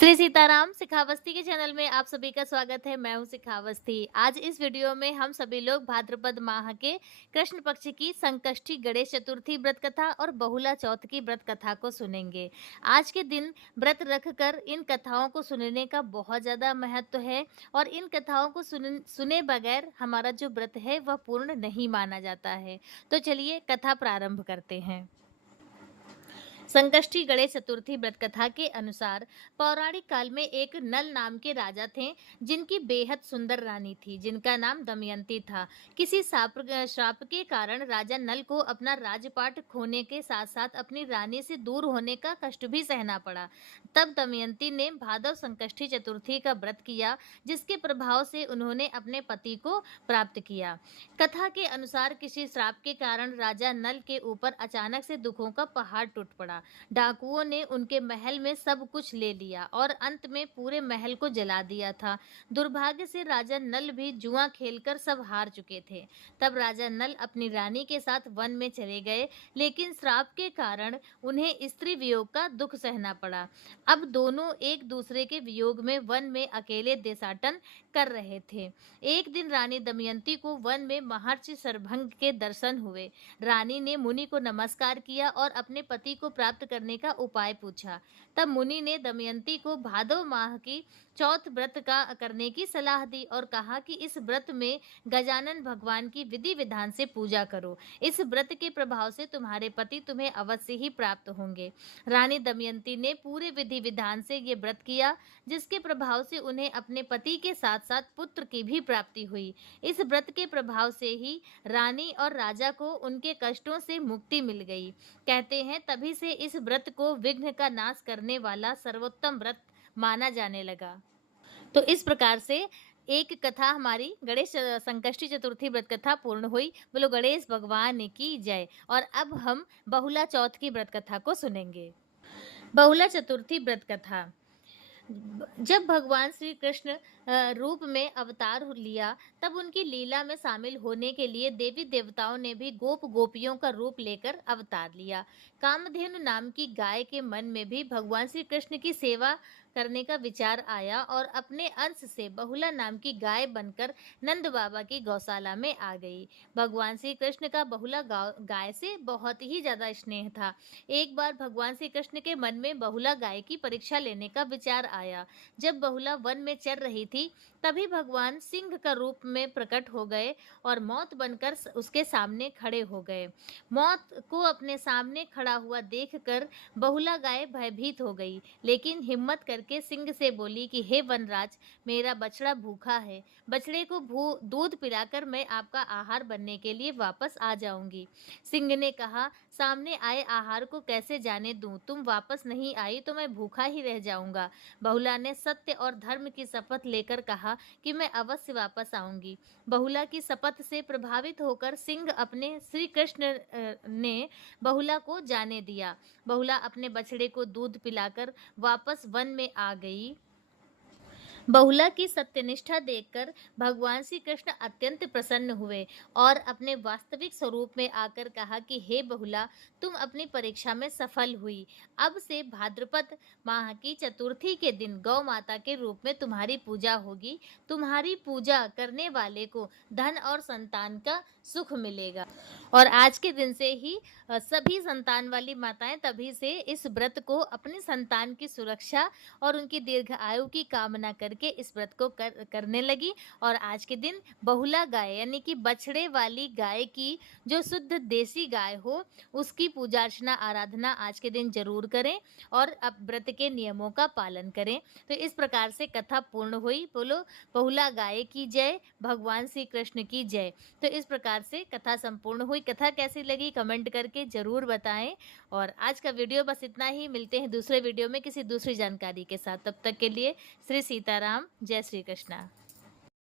श्री सीताराम शिखावस्ती के चैनल में आप सभी का स्वागत है। मैं हूं शिखावस्ती। आज इस वीडियो में हम सभी लोग भाद्रपद माह के कृष्ण पक्ष की संकष्टी गणेश चतुर्थी व्रत कथा और बहुला चौथ की व्रत कथा को सुनेंगे। आज के दिन व्रत रखकर इन कथाओं को सुनने का बहुत ज्यादा महत्व है और इन कथाओं को सुने बगैर हमारा जो व्रत है वह पूर्ण नहीं माना जाता है। तो चलिए कथा प्रारंभ करते हैं। संकष्टी गणेश चतुर्थी व्रत कथा के अनुसार पौराणिक काल में एक नल नाम के राजा थे जिनकी बेहद सुंदर रानी थी जिनका नाम दमयंती था। किसी श्राप के कारण राजा नल को अपना राजपाट खोने के साथ साथ अपनी रानी से दूर होने का कष्ट भी सहना पड़ा। तब दमयंती ने भादव संकष्टी चतुर्थी का व्रत किया जिसके प्रभाव से उन्होंने अपने पति को प्राप्त किया। कथा के अनुसार किसी श्राप के कारण राजा नल के ऊपर अचानक से दुखों का पहाड़ टूट पड़ा। डाकुओं ने उनके महल में सब कुछ ले लिया और अंत में पूरे महल को जला दिया था। दुर्भाग्य से राजा नल भी जुआ खेलकर सब हार चुके थे। तब राजा नल अपनी रानी के साथ वन में चले गए, लेकिन श्राप के कारण उन्हें स्त्री वियोग का दुख सहना पड़ा। अब दोनों एक दूसरे के वियोग में वन में अकेले देशाटन कर रहे थे। एक दिन रानी दमयंती को वन में महर्षि सरभंग के दर्शन हुए। रानी ने मुनि को नमस्कार किया और अपने पति को प्राप्त करने का उपाय पूछा। तब मुनि ने दमयंती को भादव माह की चौथ व्रत का करने की सलाह दी और कहा कि इस व्रत में गजानन भगवान की विधि विधान से पूजा करो। इस व्रत के प्रभाव से तुम्हारे पति तुम्हें अवश्य ही प्राप्त होंगे। रानी दमयंती ने पूरे विधि विधान से ये व्रत किया जिसके प्रभाव से उन्हें अपने पति के साथ साथ पुत्र की भी प्राप्ति हुई। इस व्रत के प्रभाव से ही रानी और राजा को उनके कष्टों से मुक्ति मिल गई। कहते हैं तभी से इस व्रत को विघ्न का नाश करने वाला सर्वोत्तम व्रत माना जाने लगा। तो इस प्रकार से एक कथा हमारी गणेश संकष्टी चतुर्थी व्रत कथा पूर्ण हुई। बोलो गणेश भगवान की जय। और अब हम बहुला चौथ की व्रत कथा को सुनेंगे। बहुला चतुर्थी व्रत कथा। जब भगवान श्री कृष्ण रूप में अवतार लिया तब उनकी लीला में शामिल होने के लिए देवी देवताओं ने भी गोप गोपियों का रूप लेकर अवतार लिया। कामधेनु नाम की गाय के मन में भी भगवान श्री कृष्ण की सेवा करने का विचार आया और अपने अंश से बहुला नाम की गाय बनकर नंद बाबा की गौशाला में आ गई। भगवान श्री कृष्ण का बहुला गाय से बहुत ही ज्यादा स्नेह था। एक बार भगवान श्री कृष्ण के मन में बहुला गाय की परीक्षा लेने का विचार आया। जब बहुला वन में चर रही थी तभी भगवान सिंह का रूप में प्रकट हो गए और मौत बनकर उसके सामने खड़े हो गए। मौत को अपने सामने खड़ा हुआ देखकर बहुला गाय भयभीत हो गई, लेकिन हिम्मत करके सिंह से बोली कि हे वनराज, मेरा बछड़ा भूखा है। बछड़े को दूध पिलाकर मैं आपका आहार बनने के लिए वापस आ जाऊंगी। सिंह ने कहा, सामने आए आहार को कैसे जाने दूं? तुम वापस नहीं आई तो मैं भूखा ही रह जाऊंगा। बहुला ने सत्य और धर्म की शपथ लेकर कहा कि मैं अवश्य वापस आऊंगी। बहुला की शपथ से प्रभावित होकर सिंह अपने श्री कृष्ण ने बहुला को जाने दिया। बहुला अपने बछड़े को दूध पिलाकर वापस वन में आ गई। बहुला की सत्यनिष्ठा देखकर भगवान श्री कृष्ण अत्यंत प्रसन्न हुए और अपने वास्तविक स्वरूप में आकर कहा कि हे बहुला, तुम अपनी परीक्षा में सफल हुई। अब से भाद्रपद माह की चतुर्थी के दिन गौ माता के रूप में तुम्हारी पूजा होगी। तुम्हारी पूजा करने वाले को धन और संतान का सुख मिलेगा। और आज के दिन से ही सभी संतान वाली माताएं तभी से इस व्रत को अपनी संतान की सुरक्षा और उनकी दीर्घ आयु की कामना करके इस व्रत को करने लगी। और आज के दिन बहुला गाय यानी कि बछड़े वाली गाय की, जो शुद्ध देसी गाय हो, उसकी पूजा अर्चना आराधना आज के दिन जरूर करें और अब व्रत के नियमों का पालन करें। तो इस प्रकार से कथा पूर्ण हुई। बोलो बहुला गाय की जय, भगवान श्री कृष्ण की जय। तो इस प्रकार से कथा संपूर्ण हुई। कथा कैसी लगी कमेंट करके जरूर बताएं। और आज का वीडियो बस इतना ही। मिलते हैं दूसरे वीडियो में किसी दूसरी जानकारी के साथ। तब तक के लिए श्री सीताराम, जय श्री कृष्णा।